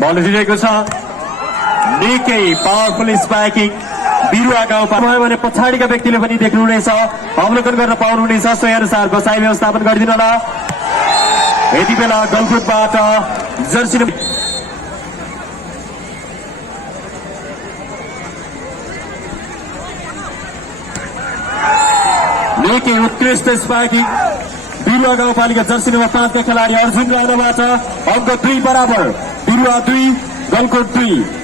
बल उठिरहेको छ निकै पावरफुल स्पाइकिङ बिरुवा गाउँपालिका भने पछाडिका व्यक्तिले पनि देख्नुहुनेछ अवलोकन गर्न पाउनुहुनेछ सोही अनुसार बसाई व्यवस्थापन गरिदिनु होला यति बेला गलकुटबाट जर्सी निकै उत्कृष्ट स्पाइकिङ बिरुवा गाउँपालिका जर्सी नम्बर 5 का खेलाडी अर्जुन राणाबाट अङ्क 2 बराबर बिरुवा 2 गलकुट 2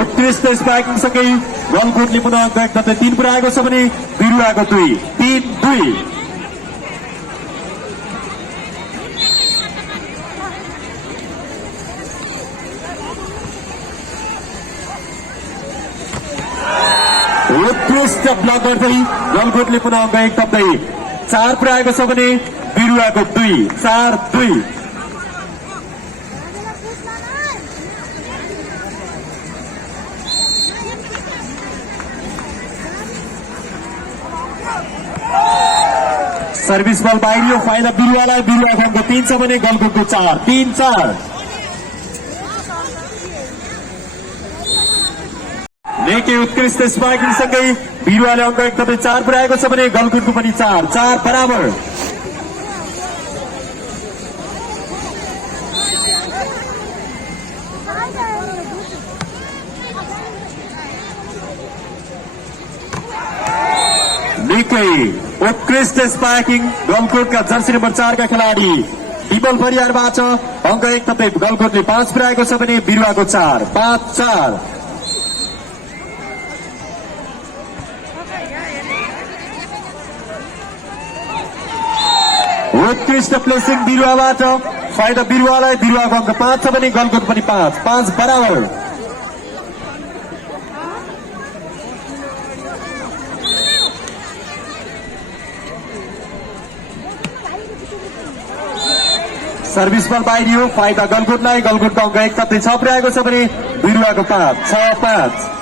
उत्कृष्ट स्पाइकिङ सँगै गलकुटले पुनः अङ्क 1 तथा 3 पुर्याएको छ भने बिरुवाको 2 3-2 उत्कृष्ट ब्लक गर्दै गलकुटले पुनः अङ्क 1 तप्दै 4 पुर्याएको छ भने बिरुवाको 2 4-2 सर्भिस बल बाहिरियो फाइदा बिरुवालाई बिरुवाको अङ्क 3 छ भने गलकुटको 4 3-4 निकै उत्कृष्ट स्पाइकिङ सँगै बिरुवाले अङ्क 1 तथा 4 पुर्याएको छ भने गलकुटको पनि 4 बराबर निकै उत्कृष्ट स्पाइकिङ गलकुटका जर्सी नम्बर 4 का खेलाडी विमल परियारबाट अङ्क 1 तथा गलकुटले 5 पुर्याएको छ भने बिरुवाको 4 5-4 उत्कृष्ट प्लेसिङ बिरुवाबाट फाइदा बिरुवालाई बिरुवाको अङ्क 5 छ भने गलकुट पनि 5 बराबर सर्भिस बल बाहिरियो फाइदा गलकुटलाई गलकुटको अङ्क 1 तथा 6 पुर्याएको छ भने बिरुवाको 5 6-5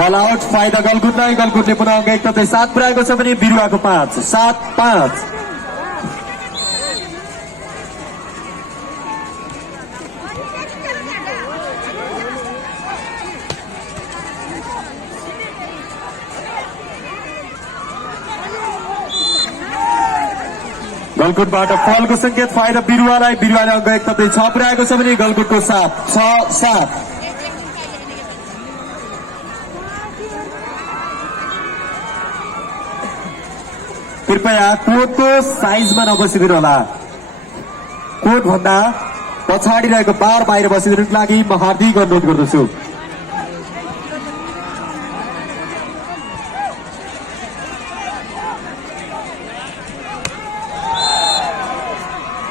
बल आउट फाइदा गलकुटलाई गलकुटले पुनः अङ्क 1 तथा 7 पुर्याएको छ भने बिरुवाको 5 7-5 गलकुटबाट फलको संकेत फाइदा बिरुवालाई बिरुवाले अङ्क 1 तथा 6 पुर्याएको छ भने गलकुटको 7 कृपया कोटको साइजमा नबसिदिनु होला कोट भन्दा पछाडि रहेको बार बाहिर बसिदिनुको लागि म हार्दिक अनुरोध गर्दछु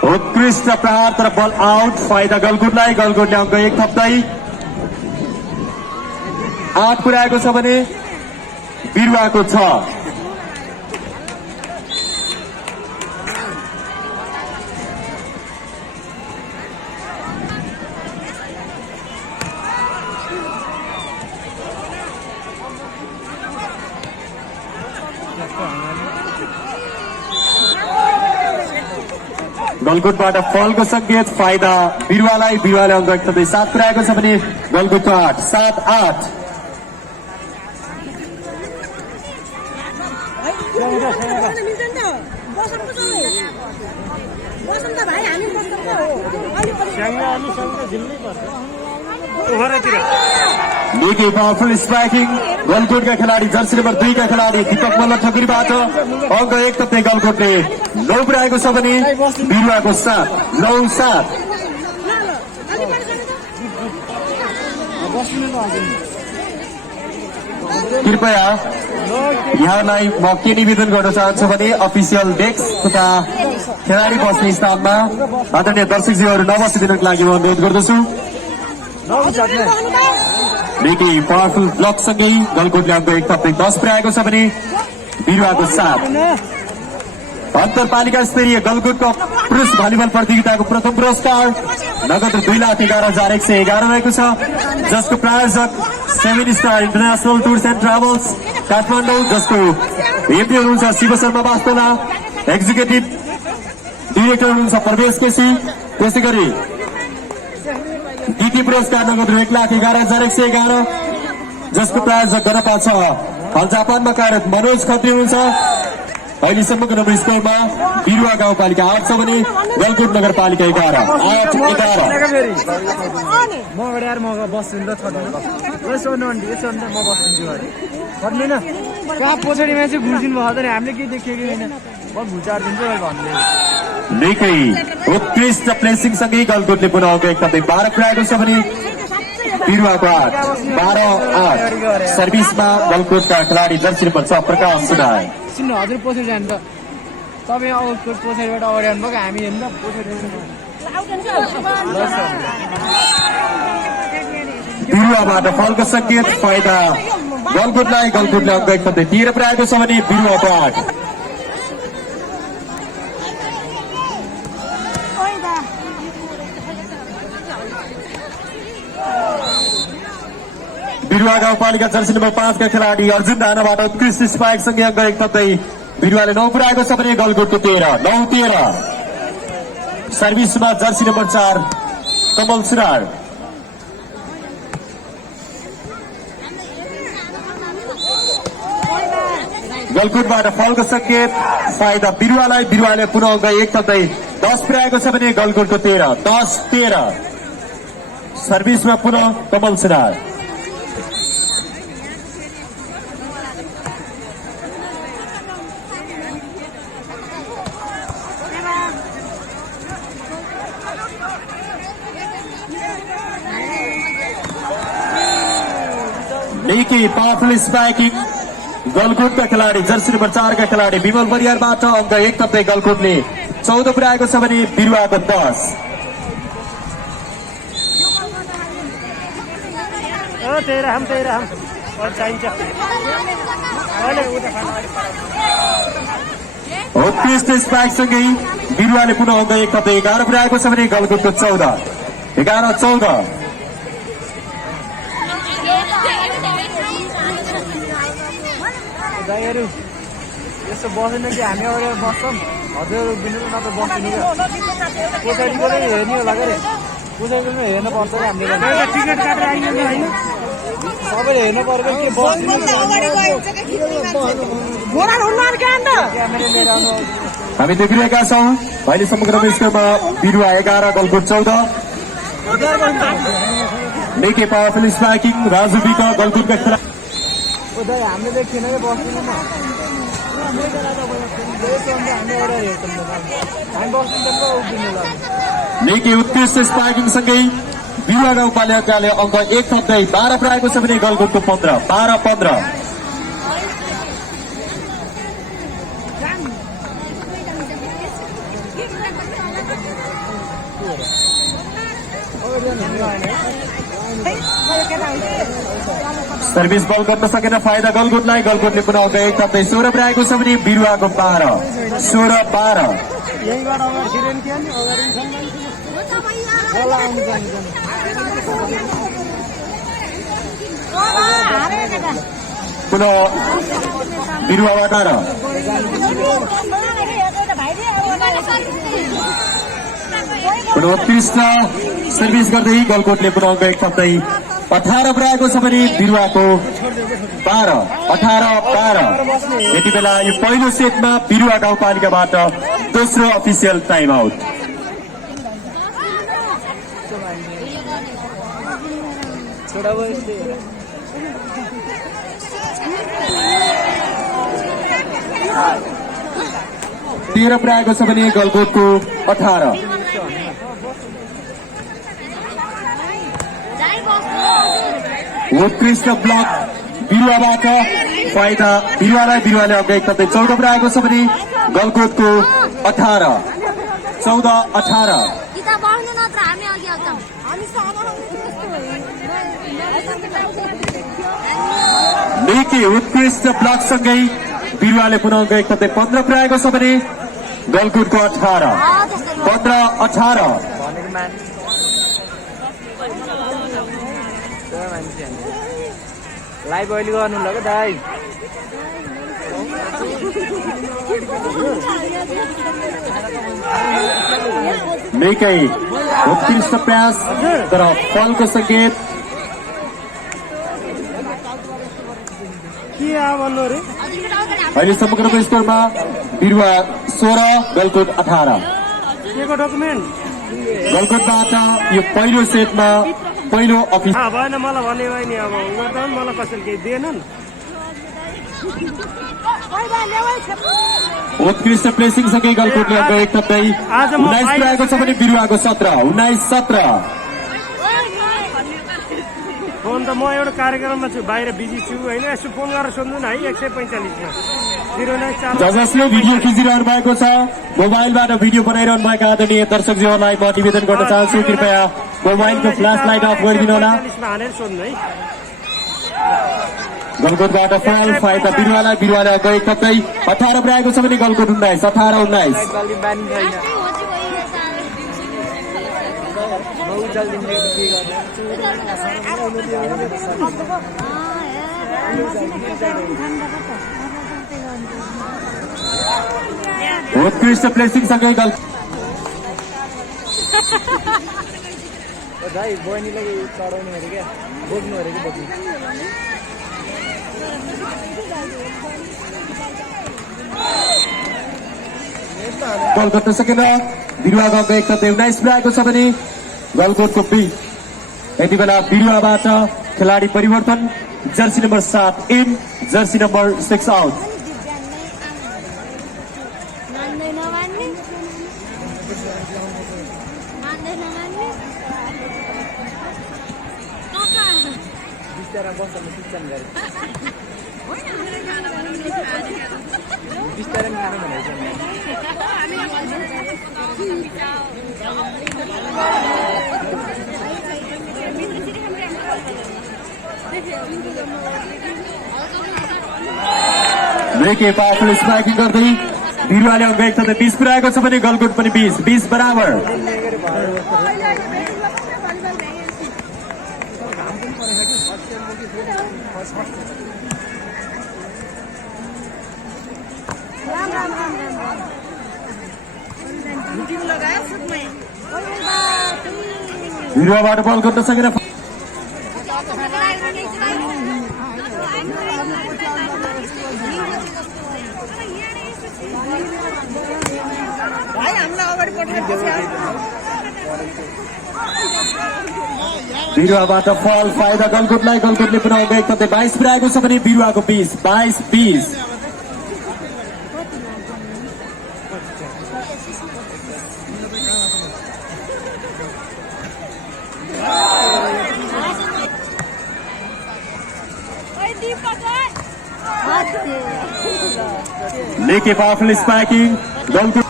उत्कृष्ट प्रहार तर बल आउट फाइदा गलकुटलाई गलकुटले अङ्क 1 थप्दै 8 पुर्याएको छ भने बिरुवाको 6 गलकुटबाट फलको संकेत फाइदा बिरुवालाई बिरुवाले अङ्क 1 तथा 7 पुर्याएको छ भने गलकुटको 8 7-8 निकै पावरफुल स्ट्राइकिङ गलकुटका खेलाडी जर्सी नम्बर 2 का खेलाडी दीपक मल्ल ठकुरीबाट अङ्क 1 तथा गलकुटले 9 पुर्याएको छ भने बिरुवाको 7 9-7 कृपया यहाँलाई म के निवेदन गर्न चाहन्छु भने अफिसियल डेस्क तथा खेलाडी बस्ने स्थानमा आदरणीय दर्शकजीहरू नबसिदिनको लागि म अनुरोध गर्दछु निकै पावरफुल ब्लकसँगै गलकुटले अङ्क 1 तथा 10 पुर्याएको छ भने बिरुवाको 7 अन्तरपालिका स्तरीय गलकुट कप पुरुष भलिबल प्रतियोगिताको प्रथम पुरस्कार नगद 2,11,111 रहेको छ, जसको प्रायोजक 7 star international tours and travels Kathmandu, जसको एमडी हुनुहुन्छ शिव शर्मा वास्तोला, एक्जिक्युटिभ डिरेक्टर हुनुहुन्छ प्रवेश केसी। त्यसै गरी द्वितीय पुरस्कार नगद 1,11,111, जसको प्रायोजक गणपा छ जापानमा कार्यरत मनोज खत्री हुनुहुन्छ। अहिलेसम्मको नम्बर स्कोरमा बिरुवा गाउँपालिका 8 छ भने गलकुट नगरपालिका 11 8-11। पछाडिमा चाहिँ घुर्दिनु भएको त हामीले केही देखेको छैन, भुचार दिन्छ भन्दै निकै उत्कृष्ट प्लेसिङसँगै गलकुटले पुनः अङ्क एकदमै 12 पुऱ्याएको छ भने बिरुवाको 8 12-8। सर्भिसमा गलकुटका खेलाडी जर्सी नम्बर 6 प्रकाश सुनार। सुन्नु हजुर पछाडि जानु त, तपाईँ अब पछाडिबाट अगाडि आउनुभएको, हामी हेर्नु त पछाडि। बिरुवाबाट फलको सङ्केत फाइदा गलकुटलाई, गलकुटले अङ्क एकदमै 13 पुऱ्याएको छ भने बिरुवाको 8। बिरुवा गाउँपालिका जर्सी नम्बर 5 का खेलाडी अर्जुन धानाबाट उत्कृष्ट स्पाइक सँगै अङ्क एकदमै बिरुवाले 9 पुऱ्याएको छ भने गलकुटको 13 सर्भिसमा जर्सी नम्बर 4 कमल सुनार। गलकुटबाट फलको सङ्केत फाइदा बिरुवालाई, बिरुवाले पुनः अङ्क एकदमै 10 पुऱ्याएको छ भने गलकुटको 13 सर्भिसमा पुनः कमल सुनार। निकै पावरफुल स्पाइकिङ गलकुटका खेलाडी जर्सी नम्बर 4 का खेलाडी विमल परियारबाट अङ्क एकदमै गलकुटले 14 पुऱ्याएको छ भने बिरुवाको 10। उत्कृष्ट स्पाइकसँगै बिरुवाले पुनः अङ्क एकदमै 11 पुऱ्याएको छ भने गलकुटको 14 दाइहरू यस्तो बसेन कि हामी अगाडि बस्छौँ, हजुर बिनु न त बस्नु क्या, पछाडिबाट हेर्ने होला क्या, पछाडिबाट हेर्नु पर्छ क्या, हामीले टिकट काटेर आइन्छ होइन, सबैले हेर्नु पर्यो के बस्नु क्यामेरा लिएर आउनु। हामी देखिरहेका छौँ अहिलेसम्मको नम्बर स्कोरमा बिरुवा 11 गलकुट 14। निकै पावरफुल स्पाइकिङ राजु विक गलकुटका खेलाडी हामीले देखिएन कि बस्दैन न, हामी निकै उत्कृष्ट स्पाइकिङ सँगै बिरुवा गाउँपालिकाले अङ्क एकदमै 12 पुऱ्याएको छ भने गलकुटको 12-15। सर्भिस बल गर्न सकेन फाइदा गलकुटलाई, गलकुटले पुनः अङ्क एकदमै 16 पुऱ्याएको छ भने बिरुवाको 16-12। पुनः बिरुवाबाट पुनः उत्कृष्ट सर्भिस गर्दै गलकुटले पुनः अङ्क एकदमै 18 पुऱ्याएको छ भने बिरुवाको 12-18। यति बेला यो पहिलो सेटमा बिरुवा गाउँपालिकाबाट दोस्रो अफिसियल टाइम आउट। तेह्र पुऱ्याएको छ भने गलकुटको 18। उत्कृष्ट ब्लक बिरुवाबाट फाइदा बिरुवाले अघि एकदमै 14 पुऱ्याएको छ भने गलकुटको 14-18। निकै उत्कृष्ट ब्लकसँगै बिरुवाले पुनः अङ्क एकदमै 15 पुऱ्याएको छ भने गलकुटको 18, 15-18। भनेको मान्छे लाइभ अहिले गर्नु ल क्या दाइ निकै उत्कृष्ट प्रयास तर फलको संकेत के भन्नु अरे अहिले समग्र स्कोरमा बिरुवा 16 गलकुट 18। के को डकुमेन्ट गलकुटबाट यो पहिलो सेटमा पहिलो अफिस भएन मलाई भन्ने भयो नि अब गर्दा पनि मलाई कसैले केही दिएनन् उत्कृष्ट प्लेसिङ सँगै गलकुटले अङ्क एक थप्दै 19 पुऱ्याएको छ भने बिरुवाको 17, 19-17। फोन त म एउटा कार्यक्रममा छु बाहिर बिजी छु होइन यसो फोन गरेर सोध्नु न है 145 मा जसले भिडियो खिचिरहनु भएको छ मोबाइलबाट भिडियो बनाइरहनु भएका आदरणीय दर्शकज्यूहरूलाई म निवेदन गर्न चाहन्छु कृपया मोबाइलको फ्ल्यास लाइट अफ गरिदिनु होला। हानेर सोध्नु है गलकुटबाट फल फाइदा बिरुवालाई अङ्क एक थप्दै 18 पुऱ्याएको छ भने गलकुट 19, 18-19। उत्कृष्ट प्लेसिङ सँगै दाइ बहिनीलाई चढाउनु अरे क्या बोक्नु अरे कि बोक्नु बल गर्न सकेन बिरुवाको अङ्क एक थप्दै 19 पुऱ्याएको छ भने गलकुटको 20। यति बेला बिरुवाबाट खेलाडी परिवर्तन jersey number 7 in, Jersey number 6 out. Vistara बस्न सिक्छन् गरे बिस्तारै खानु भनेको रेके पावरफुल स्ट्राइकिङ गर्दै बिरुवाले अङ्क एक थप्दै 20 पुऱ्याएको छ भने गलकुट पनि 20 बराबर। बिरुवाबाट बल गर्न सकेन बिरुवाबाट फल फाइदा गलकुटलाई। गलकुटले पुनः अङ्क एक थप्दै 22 पुऱ्याएको छ भने बिरुवाको 20, 22-20। लेके पावरफुल स्पाइकिङ गलकुट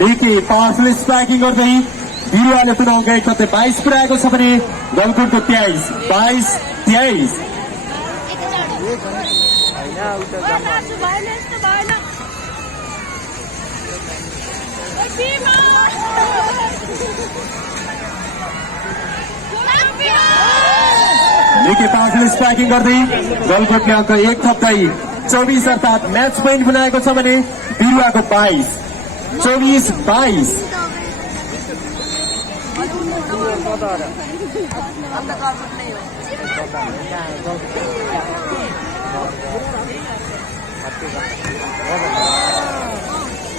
लेके पावरफुल स्पाइकिङ गर्दै बिरुवाले पुनः अङ्क एक थप्दै 22 पुऱ्याएको छ भने गलकुटको 23, 22-23। लेके पावरफुल स्पाइकिङ गर्दै गलकुटले अङ्क एक थप्दै 24 अर्थात् म्याच पोइन्ट बनाएको छ भने बिरुवाको 22, 24-22।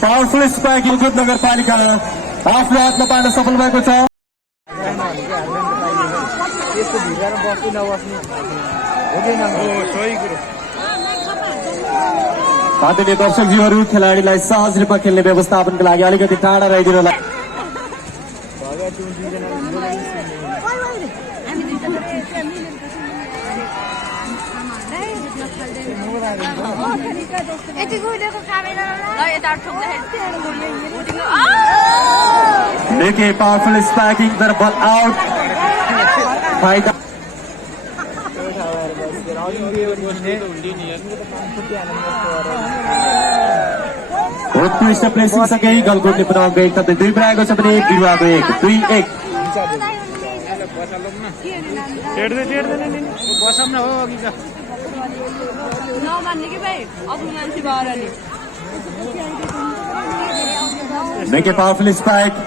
पावरफुल स्पाइकिङ गलकुट नगरपालिका आफ्नो हातमा पार्न सफल भएको छ। यस्तो भिजाएर बस्दै नबस्ने हुँदैन सही कुरो आदरणीय दर्शकज्यूहरू खेलाडीलाई सहज रूपमा खेल्ने व्यवस्थापनको लागि अलिकति टाढा रहिदिनु होला। लेके पावरफुल स्पाइकिङ तर बल आउट फाइदा उत्कृष्ट प्लेसिङ सँगै गलकोटले पुनः एक थप्दै 2 पुऱ्याएको छ भने बिरुवाको 1 2-1 बसम न हो अघि जा नमान्ने कि भाइ अब मान्छे भएर नि Make a powerful spike.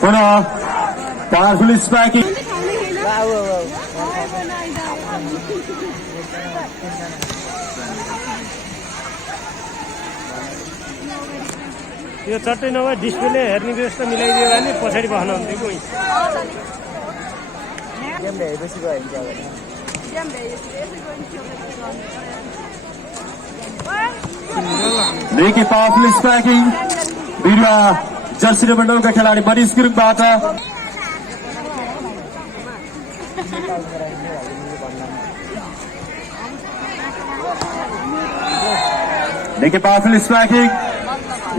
पुनः powerful spiking. यो चट्टै नभए डिस्प्ले हेर्ने व्यवस्था मिलाइदियो भने पछाडि बस्न हुन्थ्यो कोही Make a powerful spiking. बिरुवा जर्सी नम्बर 9 का खेलाडी Manish गुरुङबाट Make a powerful spiking.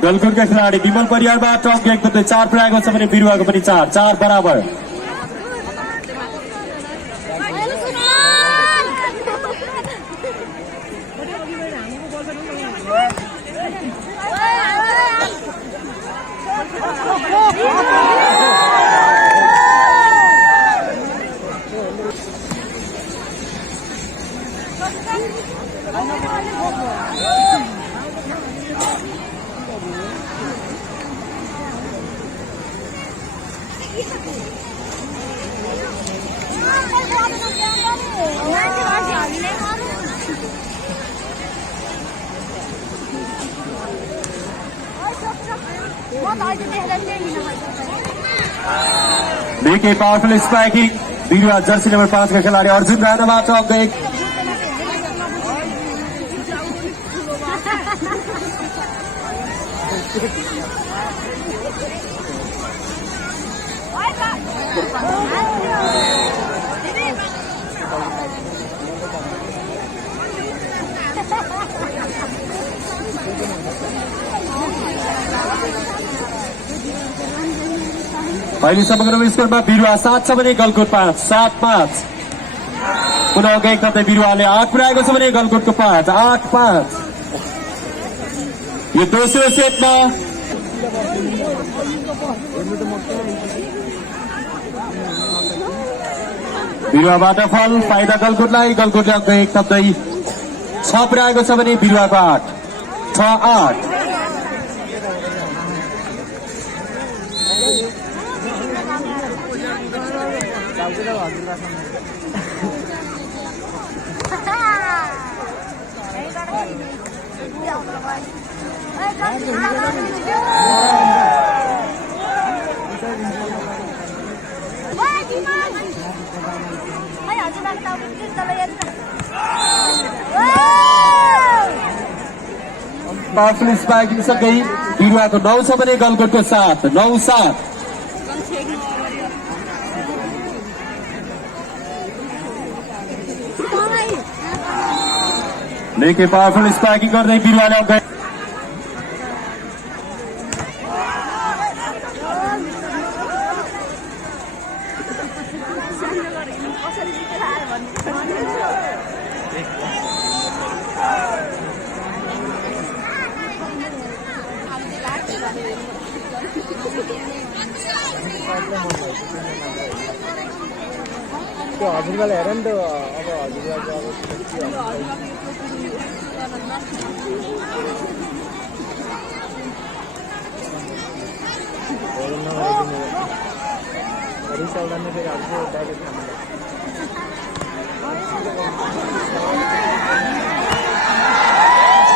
गलकोटका खेलाडी विमल परियारबाट अङ्क 1 बट्दै 4 पुऱ्याएको छ भने बिरुवाको पनि 4 बराबर Make a powerful spiking. बिरुवा जर्सी नम्बर 5 का खेलाडी अर्जुन राणाबाट अङ्क 1 अहिले समग्र स्कोरमा बिरुवा 7 छ भने गलकोट 5 7-5 पुनः अङ्क 1 थप्दै बिरुवाले 8 पुऱ्याएको छ भने गलकोटको 5 8-5 यो दोस्रो सेटमा बिरुवाबाट फल फाइदा गलकोटलाई गलकोटले अङ्क 1 थप्दै 6 पुऱ्याएको छ भने बिरुवाको 8 6-8 पावरफुल स्पाइकिङ सँगै बिरुवाको 9 छ भने गलकोटको 7 9-7 लेके पावरफुल स्पाइकिङ गर्दै बिरुवाले अङ्क हजुरबालाई हेर नि त अब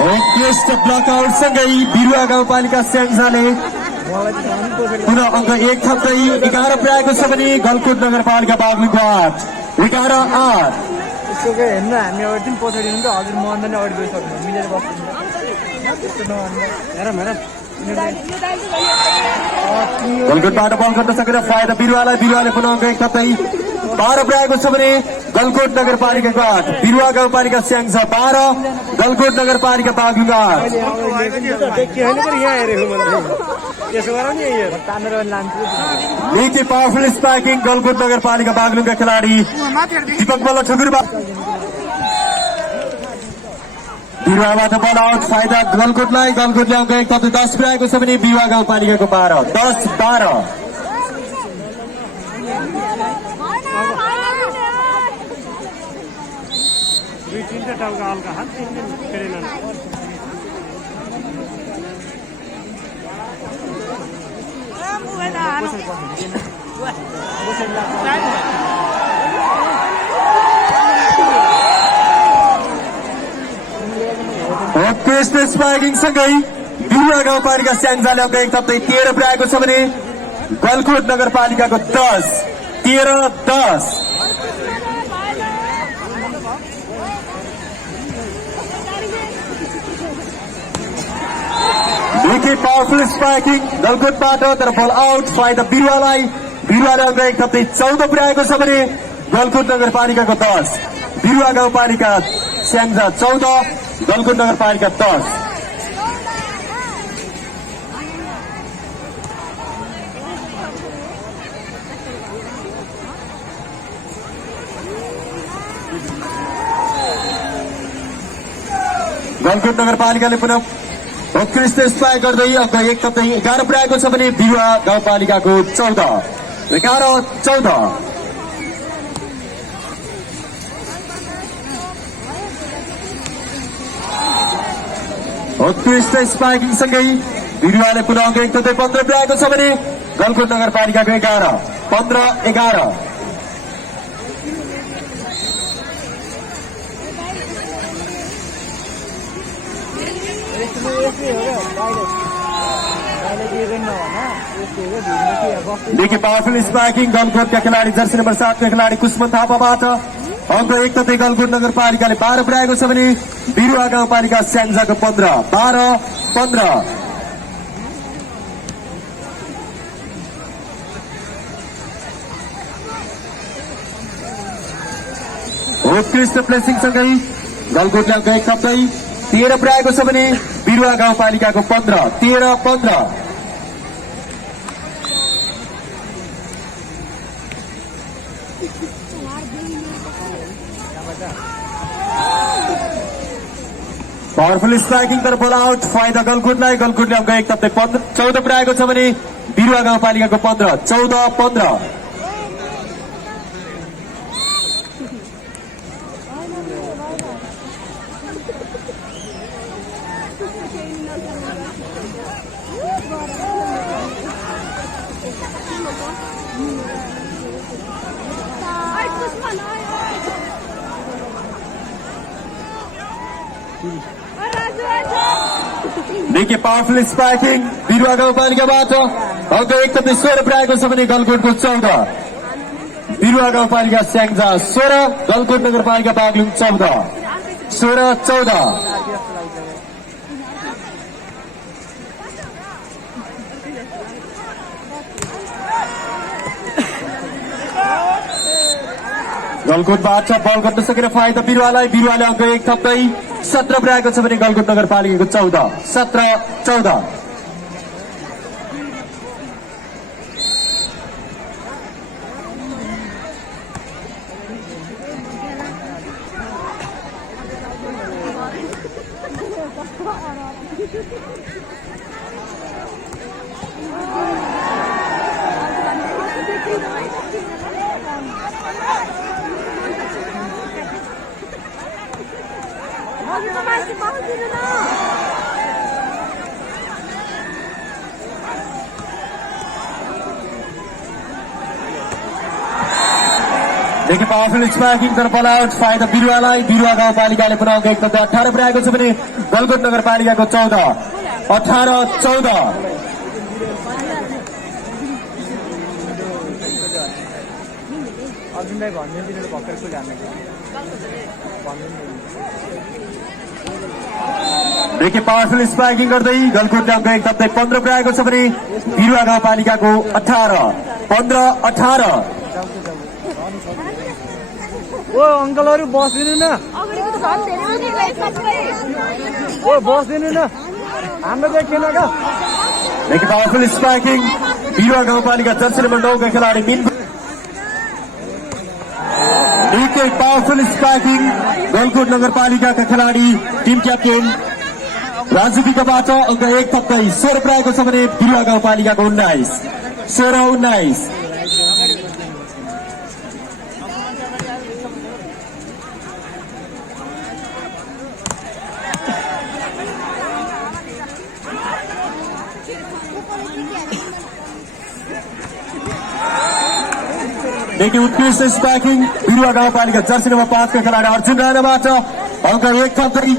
उत्कृष्ट ब्लकआउट सँगै बिरुवा गाउँपालिका स्याङ्जाले पुनः अङ्क 1 थप्दै 11 पुऱ्याएको छ भने गलकोट नगरपालिका बागलुङको 8 11-8 यसो हेर्नु हामी अगाडि पनि पछाडि हुन्छ हजुर म अन्त नै अगाडि गइसक्नु मिलेर बस्नु हेर गलकोटबाट बल गर्न सकेर फाइदा बिरुवालाई बिरुवाले पुनः अङ्क 1 थप्दै 12 पुऱ्याएको छ भने गलकोट नगरपालिकाको 8, बिरुवा गाउँपालिका स्याङ्जा 12, गलकोट नगरपालिका बागलुङ 8। निकै पावरफुल स्पाइकिङ गलकोट नगरपालिका बागलुङका खेलाडी दीपक बल्ल ठुकुरबा बिरुवाबाट बल आउट, फाइदा गलकोटलाई। गलकोटले अङ्क 1 थप्दै 10 पुर्याएको छ भने बिरुवा गाउँपालिकाको 12, 10-12। उत्कृष्ट स्पाइकिङ सँगै बिरुवा गाउँपालिका स्याङ्जाले अङ्क 1 थप्दै 13 पुर्याएको छ भने गलकोट नगरपालिकाको 10, 13-10। निकै पावरफुल स्पाइकिङ गलकोटबाट, तर बल आउट, फाइदा बिरुवालाई। बिरुवाले अङ्क 1 थप्दै 14 पुर्याएको छ भने गलकोट नगरपालिकाको 10, बिरुवा गाउँपालिका स्याङ्जा 14, गलकोट नगरपालिका 10। गलकोट नगरपालिकाले पुनः उत्कृष्ट स्पाइक गर्दै अङ्क 1 थप्दै 11 पुर्याएको छ भने बिरुवा गाउँपालिकाको 14, 11-14। उत्कृष्ट स्पाइकिङ सँगै बिरुवाले पुनः अङ्क 1 थप्दै 15 पुर्याएको छ भने गलकोट नगरपालिकाको 11, 15-11। निकै पावरफुल स्पाइकिङ गलकोटका खेलाडी जर्सी नम्बर 7 का खेलाडी कुसमन थापाबाट अङ्क 1 थप्दै गलकोट नगरपालिकाले 12 पुर्याएको छ भने बिरुवा गाउँपालिका स्याङ्जाको 15, 12-15। उत्कृष्ट प्लेसिङ सँगै गलकोटले अङ्क 1 थप्दै 13 पुर्याएको छ भने बिरुवा गाउँपालिकाको 15, 13-15। पावरफुल स्ट्राइकिङ तर बल आउट, फाइदा गलकोटलाई। गलकोटले अङ्क 1 थप्दै 14 पुर्याएको छ भने बिरुवा गाउँपालिकाको 15, 14-15। निकै पावरफुल स्पाइकिङ बिरुवा गाउँपालिकाबाट अङ्क 1 थप्दै 16 पुर्याएको छ भने गलकोटको 14, बिरुवा गाउँपालिका स्याङ्जा 16, गलकोट नगरपालिका बागलुङ 14, 16-14। गलकोटबाट बल गर्न सकेन, फाइदा बिरुवालाई। बिरुवाले अङ्क 1 थप्दै 17 पुर्याएको छ भने गलकोट नगरपालिकाको 14, 17-14। देखि पावरफुल स्पाइकिङ तर बल आउट, फाइदा बिरुवालाई। बिरुवा गाउँपालिकाले पुनः अङ्क 1 थप्दै 18 पुर्याएको छ भने गलकोट नगरपालिकाको 14, 18-14। अर्जुनलाई भनिदिनु भर्खर को जाने देखि पावरफुल स्पाइकिङ गर्दै गलकोटले अङ्क 1 थप्दै 15 पुर्याएको छ भने बिरुवा गाउँपालिकाको 18, 15-18। ओ अङ्कलहरू बसिदिनु न ओ बसिदिनु न हाम्रो देखिएन क्या एक पावरफुल स्पाइकिङ बिरुवा गाउँपालिका जर्सी नम्बर 9 का खेलाडी मिन निकै पावरफुल स्पाइकिङ गलकुट नगरपालिकाका खेलाडी टिम क्याप्टेन राजु विकबाट अङ्क 1 थप्दै 16 पुर्याएको छ भने बिरुवा गाउँपालिकाको 19 16-19 देखि उत्कृष्ट स्पाइकिङ बिरुवा गाउँपालिका जर्सी नम्बर 5 का खेलाडी अर्जुन राणाबाट अङ्क 1 थप्दै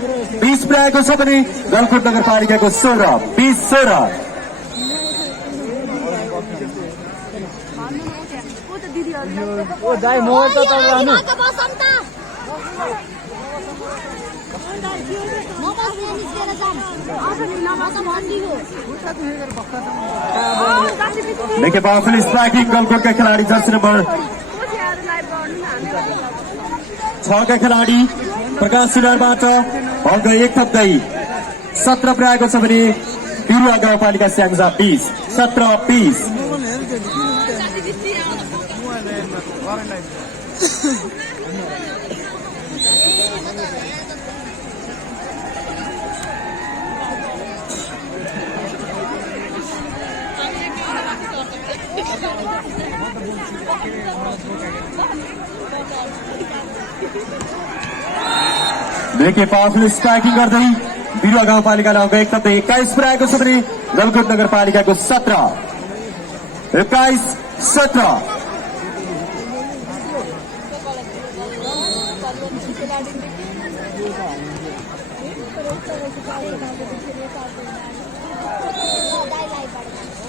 20 पुर्याएको छ भने गलकुट नगरपालिकाको 16-20-16 ओ दाइ मोबाइल त तपाईँ लानु देखि पावरफुल स्पाइकिङ गलकुटका खेलाडी जर्सी नम्बर 6 का खेलाडी प्रकाश सुनारबाट अङ्क 1 थप्दै 17 पुर्याएको छ भने बिरुवा गाउँपालिका स्याङ्जा 20 17-20 देखि पावरफुल स्ट्राइकिङ गर्दै बिरुवा गाउँपालिकाले अङ्क 1 थप्दै 21 पुर्याएको छ भने गलकुट नगरपालिकाको 17 21-17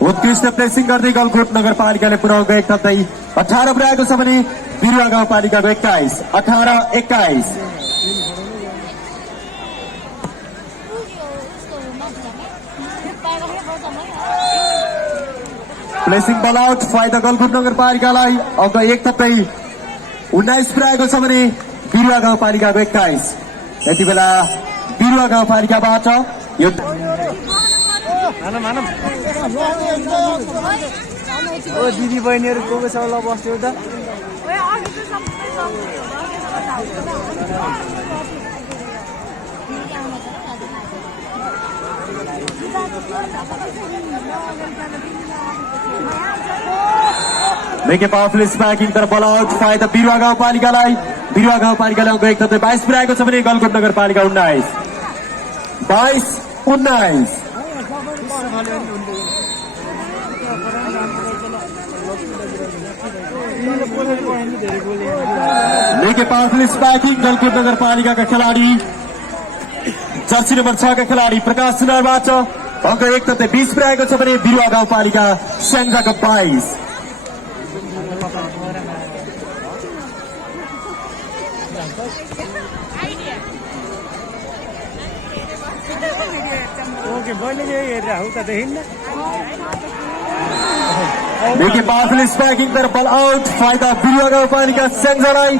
उत्कृष्ट प्लेसिङ गर्दै गलकुट नगरपालिकाले पुनः अङ्क 1 थप्दै 18 पुर्याएको छ भने बिरुवा गाउँपालिकाको 21 18-21 प्लेसिङ बल आउट फाइदा गलकुट नगरपालिकालाई अङ्क 1 थप्दै 19 पुर्याएको छ भने बिरुवा गाउँपालिकाको 21 यति बेला बिरुवा गाउँपालिकाबाट यो ओ दिदी बहिनीहरू को छ ल बस्यो त देखि पावरफुल स्पाइकिङ तर बल आउट फाइदा बिरुवा गाउँपालिकालाई बिरुवा गाउँपालिकाले अङ्क 1 थप्दै 22 पुर्याएको छ भने गलकुट नगरपालिका 19 22-19 देखि पावरफुल स्पाइकिङ गलकुट नगरपालिकाका खेलाडी जर्सी नम्बर 6 का खेलाडी प्रकाश सुनारबाट अङ्क 1 थप्दै 20 पुर्याएको छ भने बिरुवा गाउँपालिका स्याङ्जाको 22 ओके बहिले हेरेर हौ त देखिन्न देखि पावरफुल स्पाइकिङ तर बल आउट फाइदा बिरुवा गाउँपालिका स्याङ्जालाई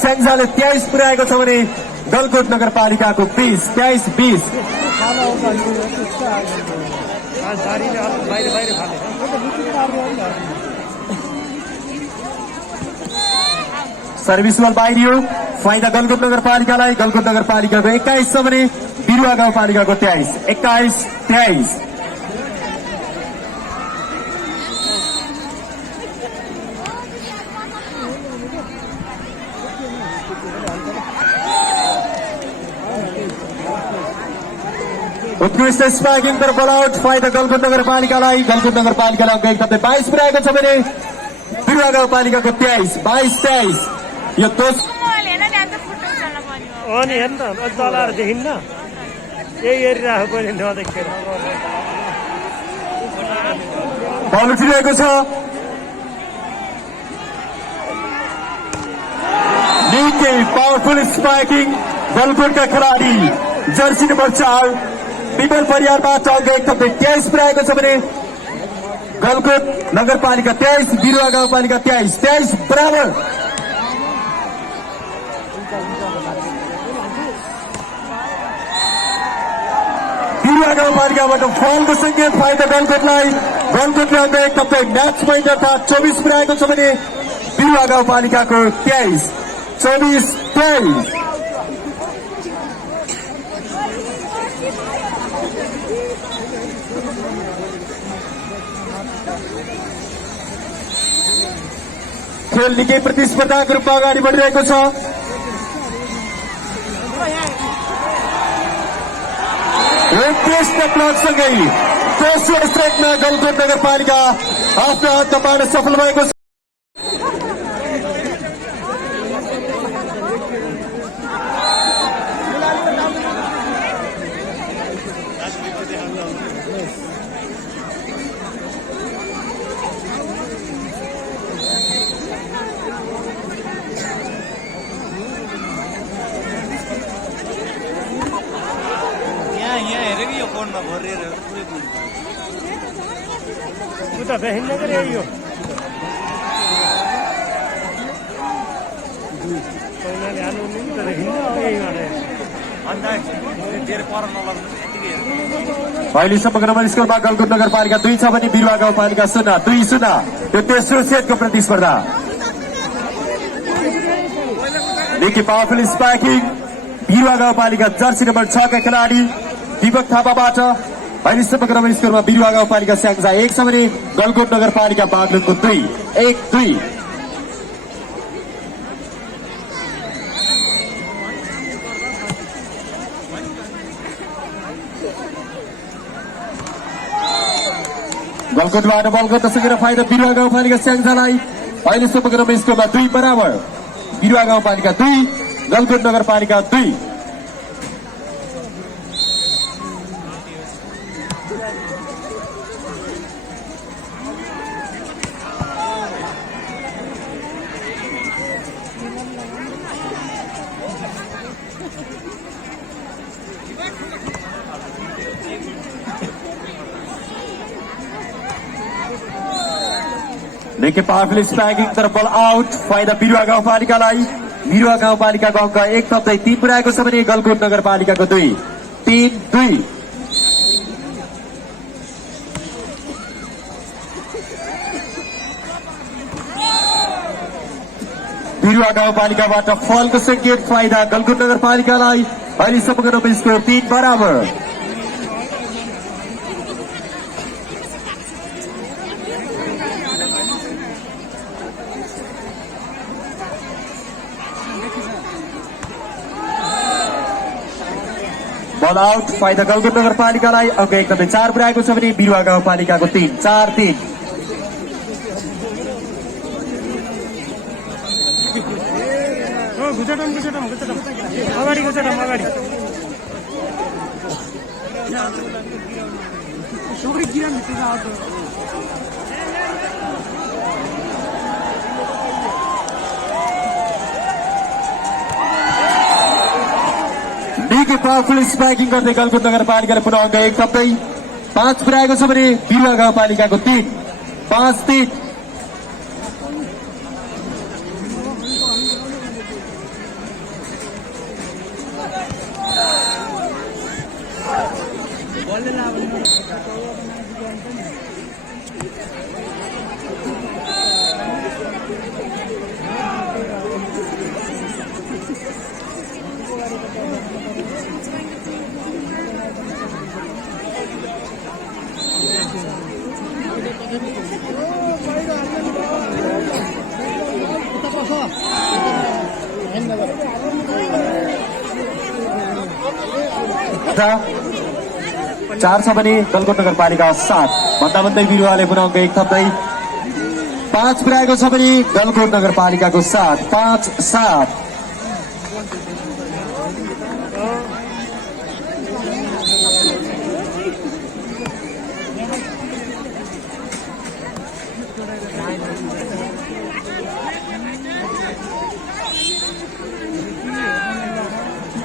स्याङ्जाले 23 पुर्याएको छ भने गलकुट नगरपालिकाको 20 सर्भिस बल बाहिरियो फाइदा गलकुट नगरपालिकालाई गलकुट नगरपालिकाको 21 छ भने बिरुवा गाउँपालिकाको 23 21-23 उत्कृष्ट स्पाइकिङ तर बल आउट फाइदा गलकुट नगरपालिकालाई गलकुट नगरपालिकालाई अङ्क 1 थप्दै 22 पुर्याएको छ भने बिरुवा गाउँपालिकाको 23 यो दोस्रो अनि हेर्नु त चलाएर देखिन्न यही हेरिरहेको पनि नदेखेर बल उठिरहेको छ निकै पावरफुल स्पाइकिङ गलकुटका खेलाडी जर्सी नम्बर 4 विमल परियारबाट अङ्क 1 थप्दै 23 पुर्याएको छ भने गलकुट नगरपालिका 23 बिरुवा गाउँपालिका 23 बराबर बिरुवा गाउँपालिकाबाट फलको संकेत फाइदा गलकोटलाई। गलकोटले अन्त एक टप्पै म्याच पोइन्ट अर्थात् 24 पुर्याएको छ भने बिरुवा गाउँपालिकाको 23 24-23। खेल निकै प्रतिस्पर्धाको रूपमा अगाडि बढिरहेको छ। ब्लकसँगै तेस्रो स्ट्राइकमा गलकोट नगरपालिका आफ्नो हातमा पार्न सफल भएको छ। उता देखिन्न के रे यो पहिलाले हाल्नु नि त देखिन्न यही भने अन्त धेरै पर नलाग्नु यतिकै अहिले समग्र स्कोरमा गलकोट नगरपालिका 2 छ भने बिरुवा गाउँपालिका 0 2-0। यो तेस्रो सेटको प्रतिस्पर्धा निकै पावरफुल स्पाइकिङ बिरुवा गाउँपालिका जर्सी नम्बर 6 का खेलाडी दीपक थापाबाट अहिले समग्र स्कोरमा बिरुवा गाउँपालिका स्याङ्जा 1 छ भने गलकोट नगरपालिका बागलुङको 2-1-2। गलकोटबाट बल गर्न सकेर फाइदा बिरुवा गाउँपालिका स्याङ्जालाई। अहिले समग्र स्कोरमा 2 बराबर बिरुवा गाउँपालिका 2 गलकोट नगरपालिका 2। निकै पावरफुल स्ट्राइकिङ तर बल आउट फाइदा बिरुवा गाउँपालिकालाई। बिरुवा गाउँपालिकाको अङ्क 1 तप्दै 3 पुर्याएको छ भने गलकोट नगरपालिकाको 2-3-2। बिरुवा गाउँपालिकाबाट फलको संकेत फाइदा गलकोट नगरपालिकालाई। अहिले समग्र स्कोर 3 बराबर। बल आउट फाइदा गलकोट नगरपालिकालाई। अङ्क 1 तप्दै 4 पुर्याएको छ भने बिरुवा गाउँपालिकाको 3-4-3। अगाडि अगाडि निकै पावरफुल स्पाइकिङ गर्दै गलकोट नगरपालिकाले पुनः अङ्क 1 तप्दै 5 पुर्याएको छ भने बिरुवा गाउँपालिकाको 3-5-3। चार छ भने गलकोट नगरपालिका 7 भन्दा भन्दै बिरुवाले पुनः अङ्क 1 थप्दै 5 पुर्याएको छ भने गलकोट नगरपालिकाको 7-5-7।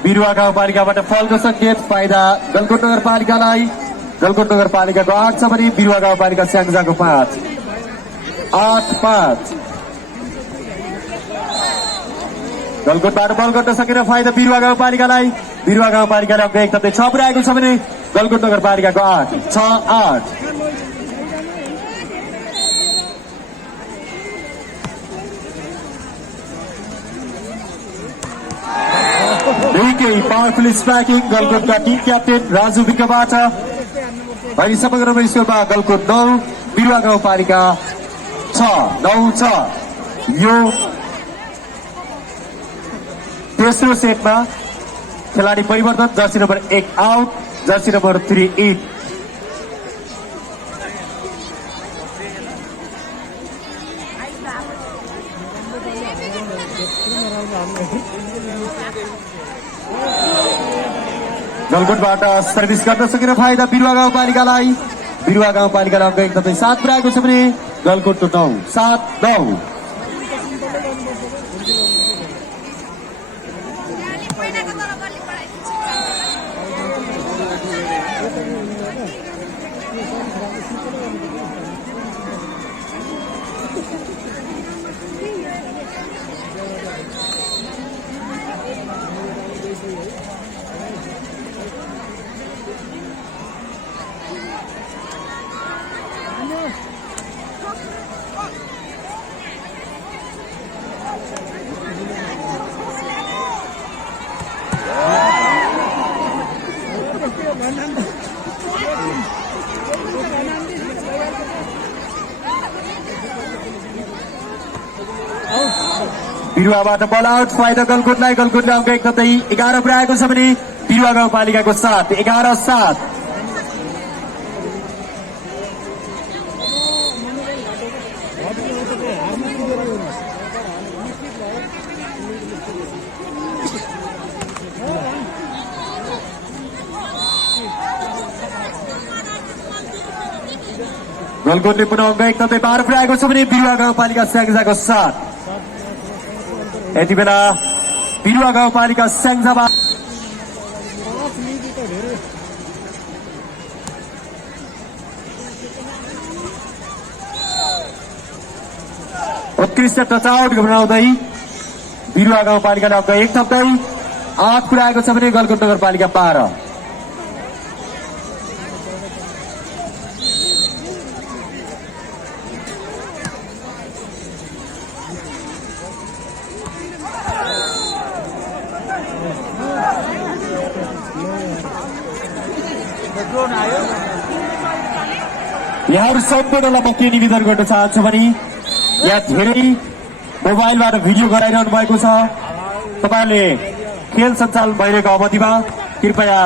बिरुवा गाउँपालिकाबाट फलको संकेत फाइदा गलकोट नगरपालिकालाई। गलकोट नगरपालिकाको 8 छ भने बिरुवा गाउँपालिका स्याङ्जाको 5-8-5। गलकोटबाट बल गर्न सकेन फाइदा बिरुवा गाउँपालिकालाई। बिरुवा गाउँपालिकाले अङ्क 1 तप्दै 6 पुर्याएको छ भने गलकुट नगरपालिकाको 8 6-8। निकै पावरफुल स्ट्राइकिङ गलकुटका टिम क्याप्टेन राजु विकबाट। अहिले समग्र स्कोरमा गलकुट 9 बिरुवा गाउँपालिका 6-9 यो तेस्रो सेटमा खेलाडी परिवर्तन। Jersey number 1 out, jersey number 3 in. गलकुटबाट सर्भिस गर्न सकेन फाइदा बिरुवा गाउँपालिकालाई। बिरुवा गाउँपालिकालाई अङ्क एकदमै 7 पुर्याएको छ भने गलकुटको 9 7-9। बिरुवाबाट बल आउट फाइदा गलकुटलाई। गलकुटले अङ्क एकदमै 11 पुर्याएको छ भने बिरुवा गाउँपालिकाको 7 11-7। गलकुटले पुनः अङ्क एकदमै 12 पुर्याएको छ भने बिरुवा गाउँपालिका स्याङ्जाको 7। यति बेला बिरुवा गाउँपालिका स्याङ्जामा उत्कृष्ट टच आउट बनाउँदै बिरुवा गाउँपालिकाले अङ्क 1 थप्दै 8 पुर्याएको छ भने गलकुट नगरपालिका 12। यहाँहरू सम्पूर्णलाई म के निवेदन गर्न चाहन्छु भने यहाँ धेरै मोबाइलबाट भिडियो गराइरहनु भएको छ। तपाईँले खेल सञ्चालन भइरहेको अवधिमा कृपया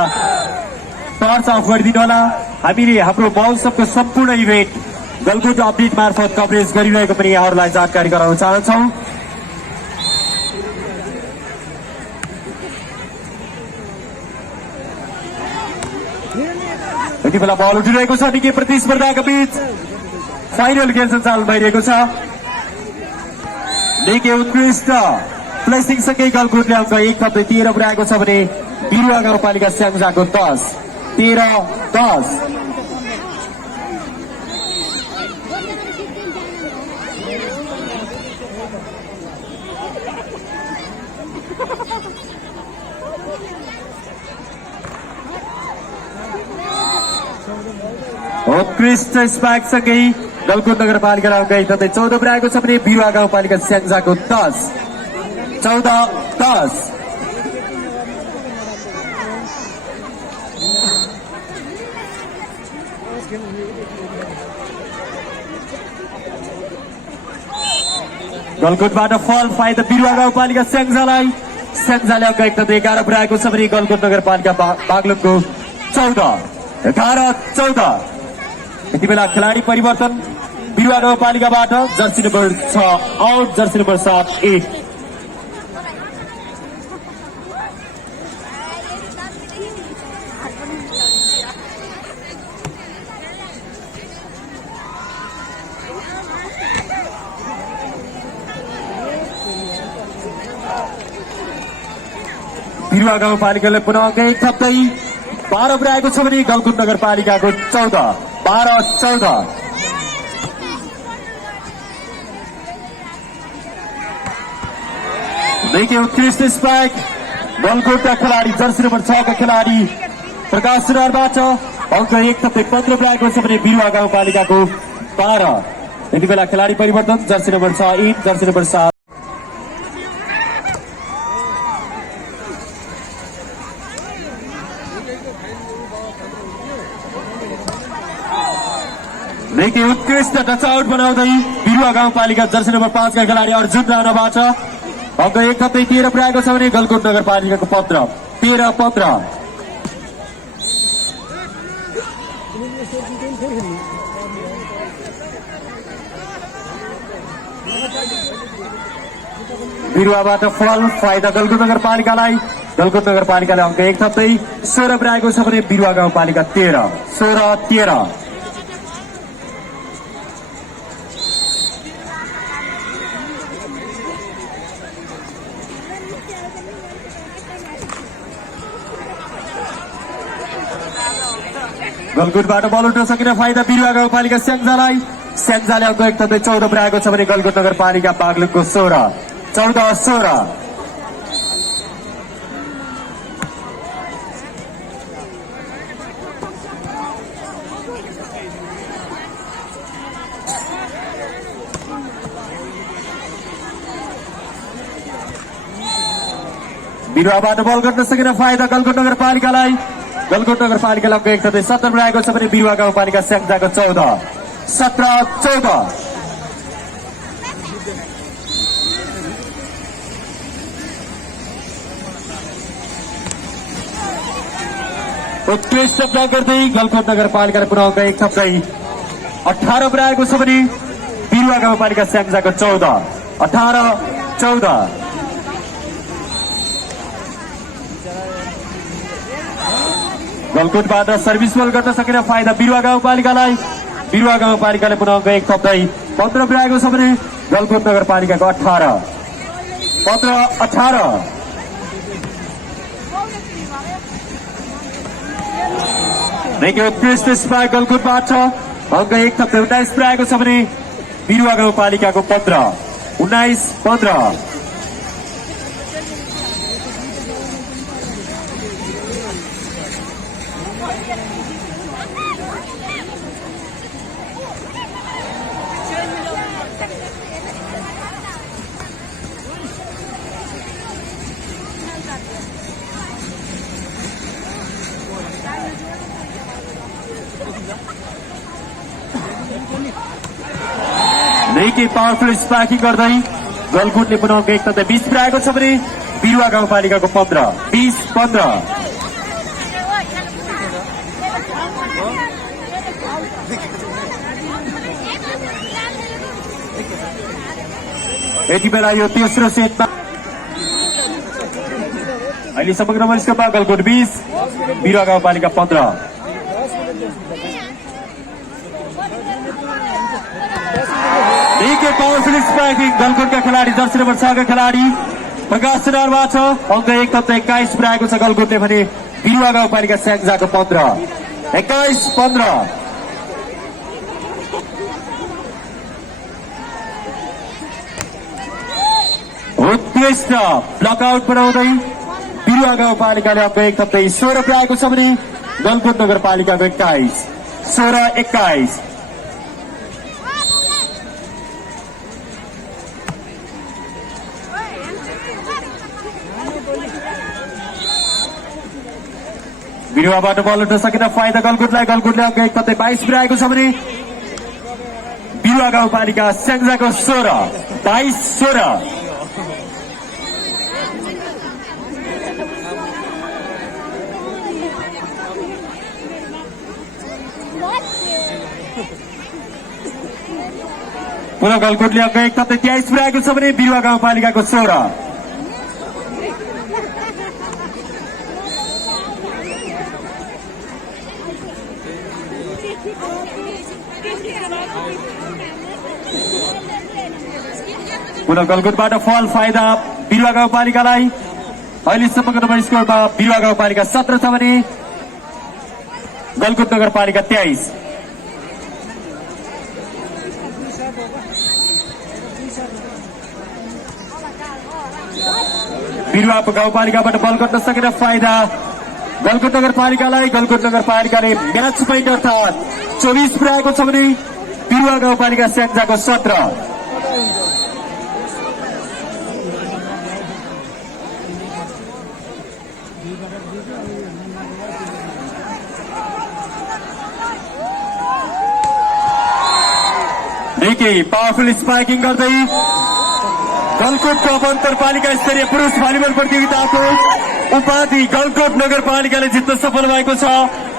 टर्च अफ गरिदिनु होला। हामीले हाम्रो महोत्सवको सम्पूर्ण इभेन्ट गलकुट अपडेट मार्फत कभरेज गरिरहेको पनि यहाँहरूलाई जानकारी गराउन चाहन्छौँ। यति बेला बल उठिरहेको छ। निकै प्रतिस्पर्धाका बीच फाइनल खेल सञ्चालन भइरहेको छ। निकै उत्कृष्ट प्लेसिङसँगै गलकुटले अङ्क 1 थप्दै 13 पुर्याएको छ भने बिरुवा गाउँपालिका स्याङ्जाको 10 13-10। उत्कृष्ट स्पाइकसँगै गलकुट नगरपालिकालाई अङ्क एकदमै 14 पुर्याएको छ भने बिरुवा गाउँपालिका स्याङ्जाको 10 14-10। गलकुटबाट फल फाइदा बिरुवा गाउँपालिका स्याङ्जालाई। स्याङ्जाले अङ्क एकदमै 11 पुर्याएको छ भने गलकुट नगरपालिका बागलुङको 14-14। यति बेला खेलाडी परिवर्तन बिरुवा गाउँपालिकाबाट jersey number 6 out, jersey number 7 in. Biruwa गाउँपालिकाले पुनः अङ्क 1 थप्दै 12 पुर्याएको छ भने गलकुट नगरपालिकाको 14 निकै उत्कृष्ट स्पाइक गलकुटका खेलाडी जर्सी नम्बर 6 का खेलाडी प्रकाश सुनारबाट अङ्क 1 थप्दै 15 पुर्याएको छ भने बिरुवा गाउँपालिकाको 12। यति बेला खेलाडी परिवर्तन, jersey number 6 in, Jersey number 7 देखि उत्कृष्ट टचआउट बनाउँदै बिरुवा गाउँपालिका जर्सी नम्बर 5 का खेलाडी अर्जुन राणाबाट अङ्क 1 थप्दै 13 पुर्याएको छ भने गलकोट नगरपालिकाको 15। 13-15। बिरुवाबाट फल फाइदा गलकोट नगरपालिकालाई। गलकोट नगरपालिकाले अङ्क 1 थप्दै 16 पुर्याएको छ भने बिरुवा गाउँपालिका 13। 16-13। गलकुटबाट बल उठ्न सकिने फाइदा बिरुवा गाउँपालिका स्याङ्जालाई। स्याङ्जाले अङ्क 1 थप्दै 14 पुर्याएको छ भने गलकुट नगरपालिका बागलुङको 16। 14-16। बिरुवाबाट बल गर्न सकिने फाइदा गलकुट नगरपालिकालाई। गलकोट नगरपालिकालाई अङ्क 1 थप्दै 17 पुर्याएको छ भने बिरुवा गाउँपालिका स्याङ्जाको 14। 17-14। उत्कृष्ट प्रयोग गर्दै गलकोट नगरपालिकाले पुनः अङ्क 1 थप्दै 18 पुर्याएको छ भने बिरुवा गाउँपालिका स्याङ्जाको 14। 18-14। गलकोटबाट सर्भिस बल गर्न सकिने फाइदा बिरुवा गाउँपालिकालाई। बिरुवा गाउँपालिकाले पुनः अङ्क 1 थप्दै 15 पुर्याएको छ भने गलकोट नगरपालिकाको 18। 15-18। देखि उत्कृष्ट स्पाइक गलकोटबाट अङ्क 1 थप्दै 19 पुर्याएको छ भने बिरुवा गाउँपालिकाको 15। 19-15। देखि पावरफुल स्पार्किङ गर्दै गलकुटले पुनः अङ्क 1 थप्दै 20 पुर्याएको छ भने बिरुवा गाउँपालिकाको 15। 20-15। यति बेला यो तेस्रो सेटमा अहिले समग्र मस्कोमा गलकोट 20 बिरुवा गाउँपालिका 15। पावरफुल स्पाइकिङ गलकोटका खेलाडी जर्सी नम्बर 6 का खेलाडी प्रकाश सुनारबाट अङ्क 1 थप्दै 21 पुर्याएको छ गलकोटले भने बिरुवा गाउँपालिका स्याङ्जाको 15। 21-15। उत्कृष्ट ब्लकआउट बनाउँदै बिरुवा गाउँपालिकाले अङ्क 1 थप्दै 16 पुर्याएको छ भने गलकोट नगरपालिकाको 21। 16-21। बिरुवाबाट बल उठ्न सकिन फाइदा गलकोटलाई। गलकोटले अङ्क 1 थप्दै 22 पुर्याएको छ भने बिरुवा गाउँपालिका स्याङ्जाको 16। 22-16। पुनः गलकोटले अङ्क 1 थप्दै 23 पुर्याएको छ भने बिरुवा गाउँपालिकाको 16। पुनः गलकुटबाट फल फाइदा बिरुवा गाउँपालिकालाई। अहिलेसम्मको नम्बर स्कोरमा बिरुवा गाउँपालिका 17 छ भने गलकुट नगरपालिका 23। बिरुवा गाउँपालिकाबाट बल गर्न सकेन फाइदा गलकुट नगरपालिकालाई गलकुट नगरपालिकाले म्याच पोइन्ट अर्थात् 24 पुर्याएको छ भने बिरुवा गाउँपालिका स्याङ्जाको 17। निकै पावरफुल स्पाइकिङ गर्दै गलकुटको अब अन्तरपालिका स्तरीय पुरुष भलिबल प्रतियोगिताको उपाधि गलकुट नगरपालिकाले जित्न सफल भएको छ।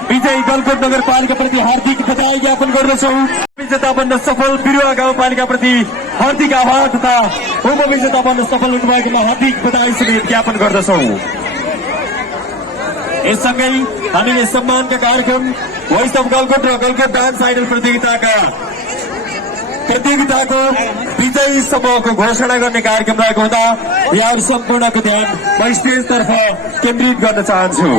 विजयी गलकुट नगरपालिकाप्रति हार्दिक बधाई ज्ञापन गर्दछौँ। विजेता बन्न सफल बिरुवा गाउँपालिकाप्रति हार्दिक आभार तथा उपविजेता बन्न सफल हुनुभएकोमा हार्दिक बधाई समेत ज्ञापन गर्दछौँ। यससँगै हामीले सम्मानका कार्यक्रम भोइस अफ गलकुट र गलकुट डान्स आइडल प्रतियोगिताको विजयी समूहको घोषणा गर्ने कार्यक्रम रहेको हुँदा यहाँहरू सम्पूर्णको ध्यान म स्टेजतर्फ केन्द्रित गर्न चाहन्छु।